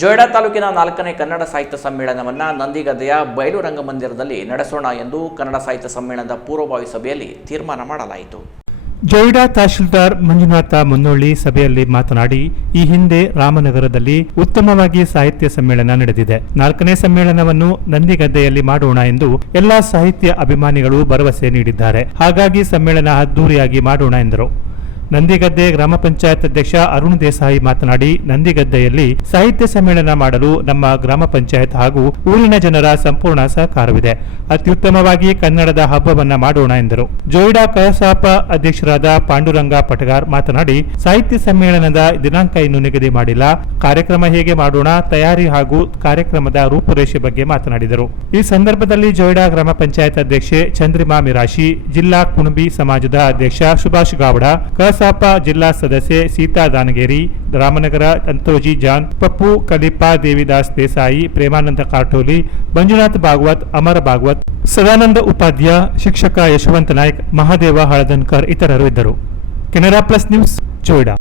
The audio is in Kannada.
ಜೊಯ್ಡಾ ತಾಲೂಕಿನ ನಾಲ್ಕನೇ ಕನ್ನಡ ಸಾಹಿತ್ಯ ಸಮ್ಮೇಳನವನ್ನು ನಂದಿಗದ್ದೆಯ ಬಯಲು ರಂಗಮಂದಿರದಲ್ಲಿ ನಡೆಸೋಣ ಎಂದು ಕನ್ನಡ ಸಾಹಿತ್ಯ ಸಮ್ಮೇಳನದ ಪೂರ್ವಭಾವಿ ಸಭೆಯಲ್ಲಿ ತೀರ್ಮಾನ ಮಾಡಲಾಯಿತು. ಜೊಯ್ಡಾ ತಹಶೀಲ್ದಾರ್ ಮಂಜುನಾಥ ಮುನ್ನೋಳ್ಳಿ ಸಭೆಯಲ್ಲಿ ಮಾತನಾಡಿ, ಈ ಹಿಂದೆ ರಾಮನಗರದಲ್ಲಿ ಉತ್ತಮವಾಗಿ ಸಾಹಿತ್ಯ ಸಮ್ಮೇಳನ ನಡೆದಿದೆ. ನಾಲ್ಕನೇ ಸಮ್ಮೇಳನವನ್ನು ನಂದಿಗದ್ದೆಯಲ್ಲಿ ಮಾಡೋಣ ಎಂದು ಎಲ್ಲಾ ಸಾಹಿತ್ಯ ಅಭಿಮಾನಿಗಳು ಭರವಸೆ ನೀಡಿದ್ದಾರೆ. ಹಾಗಾಗಿ ಸಮ್ಮೇಳನ ಅದ್ದೂರಿಯಾಗಿ ಮಾಡೋಣ ಎಂದರು. ನಂದಿಗದ್ದೆ ಗ್ರಾಮ ಪಂಚಾಯತ್ ಅಧ್ಯಕ್ಷ ಅರುಣ್ ದೇಸಾಯಿ ಮಾತನಾಡಿ, ನಂದಿಗದ್ದೆಯಲ್ಲಿ ಸಾಹಿತ್ಯ ಸಮ್ಮೇಳನ ಮಾಡಲು ನಮ್ಮ ಗ್ರಾಮ ಪಂಚಾಯತ್ ಹಾಗೂ ಊರಿನ ಜನರ ಸಂಪೂರ್ಣ ಸಹಕಾರವಿದೆ. ಅತ್ಯುತ್ತಮವಾಗಿ ಕನ್ನಡದ ಹಬ್ಬವನ್ನ ಮಾಡೋಣ ಎಂದರು. ಜೋಯಿಡಾ ಕಸಾಪ ಅಧ್ಯಕ್ಷರಾದ ಪಾಂಡುರಂಗ ಪಟಗಾರ್ ಮಾತನಾಡಿ, ಸಾಹಿತ್ಯ ಸಮ್ಮೇಳನದ ದಿನಾಂಕ ಇನ್ನು ನಿಗದಿ ಮಾಡಿಲ್ಲ. ಕಾರ್ಯಕ್ರಮ ಹೇಗೆ ಮಾಡೋಣ, ತಯಾರಿ ಹಾಗೂ ಕಾರ್ಯಕ್ರಮದ ರೂಪುರೇಷೆ ಬಗ್ಗೆ ಮಾತನಾಡಿದರು. ಈ ಸಂದರ್ಭದಲ್ಲಿ ಜೋಯಿಡಾ ಗ್ರಾಮ ಪಂಚಾಯತ್ ಅಧ್ಯಕ್ಷೆ ಚಂದ್ರಿಮಾ ಮಿರಾಶಿ, ಜಿಲ್ಲಾ ಕುಣಬಿ ಸಮಾಜದ ಅಧ್ಯಕ್ಷ ಸುಭಾಷ್ ಗೌಡ ಕಸಾಪ ಜಿಲ್ಲಾ ಸದಸ್ಯೆ ಸೀತಾ ದಾನಗೇರಿ, ರಾಮನಗರ ಅಂತೋಜಿ ಜಾನ್, ಪಪ್ಪು ಕಲಿಪಾ ದೇವಿದಾಸ್ ದೇಸಾಯಿ, ಪ್ರೇಮಾನಂದ ಕಾಟೋಲಿ, ಮಂಜುನಾಥ್ ಭಾಗವತ್, ಅಮರ ಭಾಗವತ್, ಸದಾನಂದ ಉಪಾಧ್ಯ, ಶಿಕ್ಷಕ ಯಶವಂತ ನಾಯ್ಕ, ಮಹಾದೇವ ಹಳದನ್ಕರ್ ಇತರರು ಇದ್ದರು. Canara plus news, Joida.